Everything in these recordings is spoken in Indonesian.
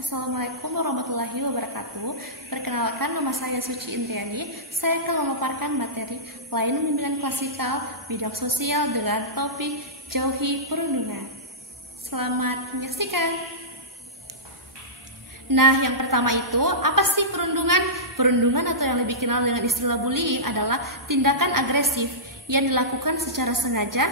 Assalamualaikum warahmatullahi wabarakatuh. Perkenalkan, nama saya Suci Indriani. Saya akan memaparkan materi Pelayanan Bimbingan Klasikal Bidang Sosial dengan topik Jauhi Perundungan. Selamat menyaksikan. Nah, yang pertama itu, apa sih perundungan? Perundungan atau yang lebih dikenal dengan istilah bullying adalah tindakan agresif yang dilakukan secara sengaja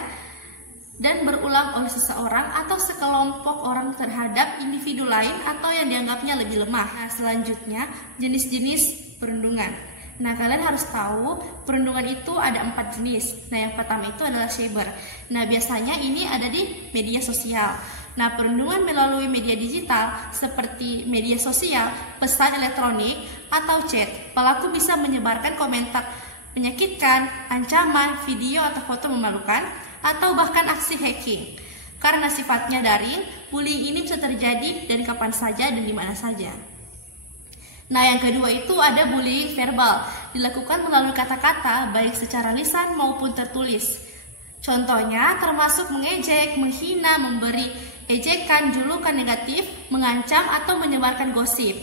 dan berulang oleh seseorang atau sekelompok orang terhadap individu lain atau yang dianggapnya lebih lemah. Nah, selanjutnya jenis-jenis perundungan. Nah, kalian harus tahu perundungan itu ada 4 jenis. Nah, yang pertama itu adalah cyber. Nah, biasanya ini ada di media sosial. Nah, perundungan melalui media digital seperti media sosial, pesan elektronik, atau chat. Pelaku bisa menyebarkan komentar menyakitkan, ancaman, video atau foto memalukan, atau bahkan aksi hacking. Karena sifatnya daring, bullying ini bisa terjadi dari kapan saja dan di mana saja. Nah, yang kedua itu ada bullying verbal, dilakukan melalui kata-kata baik secara lisan maupun tertulis. Contohnya termasuk mengejek, menghina, memberi ejekan, julukan negatif, mengancam atau menyebarkan gosip.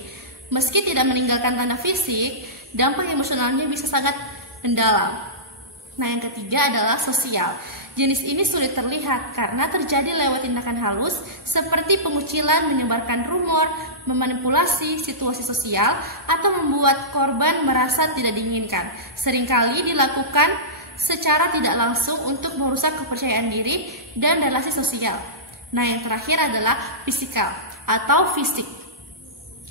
Meski tidak meninggalkan tanda fisik, dampak emosionalnya bisa sangat mendalam. Nah, yang ketiga adalah sosial. Jenis ini sulit terlihat karena terjadi lewat tindakan halus seperti pengucilan, menyebarkan rumor, memanipulasi situasi sosial, atau membuat korban merasa tidak diinginkan. Seringkali dilakukan secara tidak langsung untuk merusak kepercayaan diri dan relasi sosial. Nah, yang terakhir adalah fisikal atau fisik.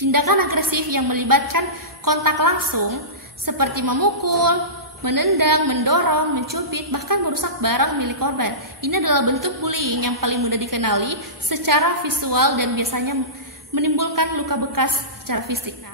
Tindakan agresif yang melibatkan kontak langsung seperti memukul, menendang, mendorong, mencubit, bahkan merusak barang milik korban. Ini adalah bentuk bullying yang paling mudah dikenali secara visual dan biasanya menimbulkan luka bekas secara fisik. Nah,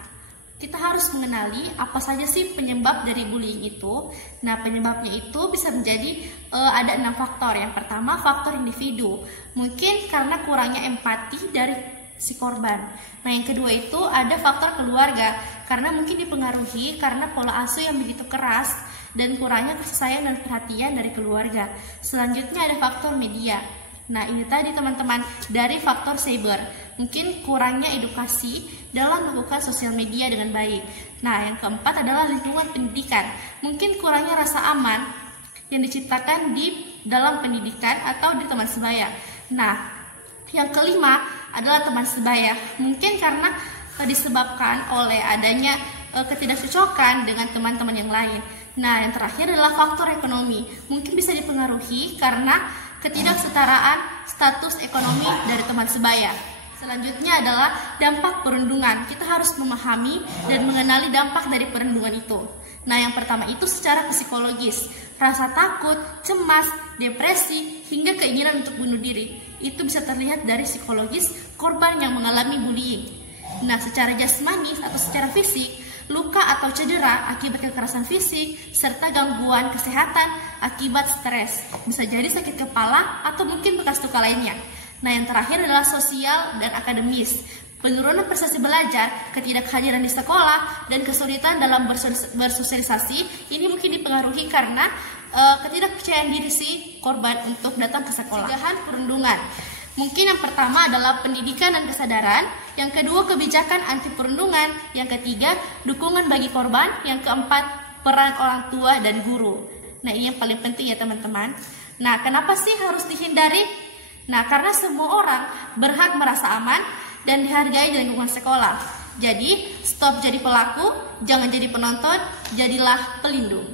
kita harus mengenali apa saja sih penyebab dari bullying itu. Nah, penyebabnya itu bisa menjadi ada 6 faktor. Yang pertama, faktor individu. Mungkin karena kurangnya empati dari si korban. Nah, yang kedua itu ada faktor keluarga, karena mungkin dipengaruhi karena pola asuh yang begitu keras dan kurangnya kasih sayang dan perhatian dari keluarga. Selanjutnya ada faktor media. Nah, ini tadi teman-teman dari faktor cyber. Mungkin kurangnya edukasi dalam melakukan sosial media dengan baik. Nah, yang keempat adalah lingkungan pendidikan. Mungkin kurangnya rasa aman yang diciptakan di dalam pendidikan atau di teman sebaya. Nah, yang kelima adalah teman sebaya. Mungkin karena disebabkan oleh adanya ketidakcocokan dengan teman-teman yang lain. Nah, yang terakhir adalah faktor ekonomi. Mungkin bisa dipengaruhi karena ketidaksetaraan status ekonomi dari teman sebaya. Selanjutnya adalah dampak perundungan. Kita harus memahami dan mengenali dampak dari perundungan itu. Nah, yang pertama itu secara psikologis. Rasa takut, cemas, depresi, hingga keinginan untuk bunuh diri. Itu bisa terlihat dari psikologis korban yang mengalami bullying. Nah, secara jasmani atau secara fisik, luka atau cedera akibat kekerasan fisik, serta gangguan kesehatan akibat stres. Bisa jadi sakit kepala atau mungkin bekas luka lainnya. Nah, yang terakhir adalah sosial dan akademis. Penurunan prestasi belajar, ketidakhadiran di sekolah, dan kesulitan dalam bersosialisasi ini mungkin dipengaruhi karena ketidakpercayaan diri si korban untuk datang ke sekolah. Pencegahan perundungan. Mungkin yang pertama adalah pendidikan dan kesadaran, yang kedua kebijakan anti perundungan, yang ketiga dukungan bagi korban, yang keempat peran orang tua dan guru. Nah, ini yang paling penting ya teman-teman. Nah, kenapa sih harus dihindari? Nah, karena semua orang berhak merasa aman dan dihargai di lingkungan sekolah. Jadi, stop jadi pelaku, jangan jadi penonton, jadilah pelindung.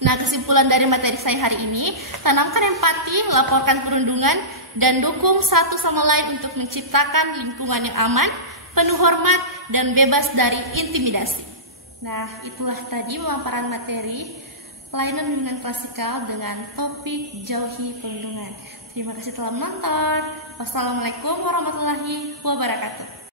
Nah, kesimpulan dari materi saya hari ini, tanamkan empati, laporkan perundungan, dan dukung satu sama lain untuk menciptakan lingkungan yang aman, penuh hormat, dan bebas dari intimidasi. Nah, itulah tadi pemaparan materi Pelayanan Bimbingan Klasikal dengan topik Jauhi Perundungan. Terima kasih telah menonton. Wassalamualaikum warahmatullahi wabarakatuh.